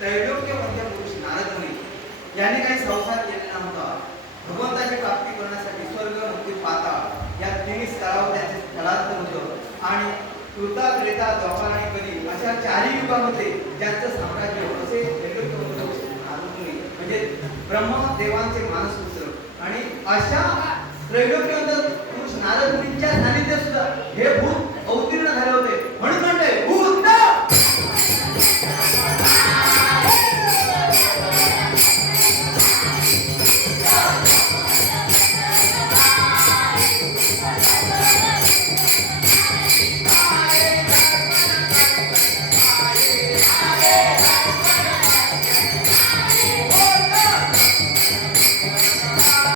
त्रैलोक्यवंत पुरुष नारद मुनी यांनी काही संसार केलेला नव्हता. भगवंताची प्राप्ती करण्यासाठी स्वर्ग मुक्ती पाताळ या तिन्ही स्तरावर त्यांचे स्थलांतर होतं आणि कृता त्रेता द्वापार आणि कली अशा चारही युगामध्ये ज्यांचं साम्राज्य होतं असे त्रैलोक्यवंत पुरुष नारद मुनी म्हणजे ब्रह्मदेवांचे मानसपुत्र. आणि अशा त्रैलोक्यवंत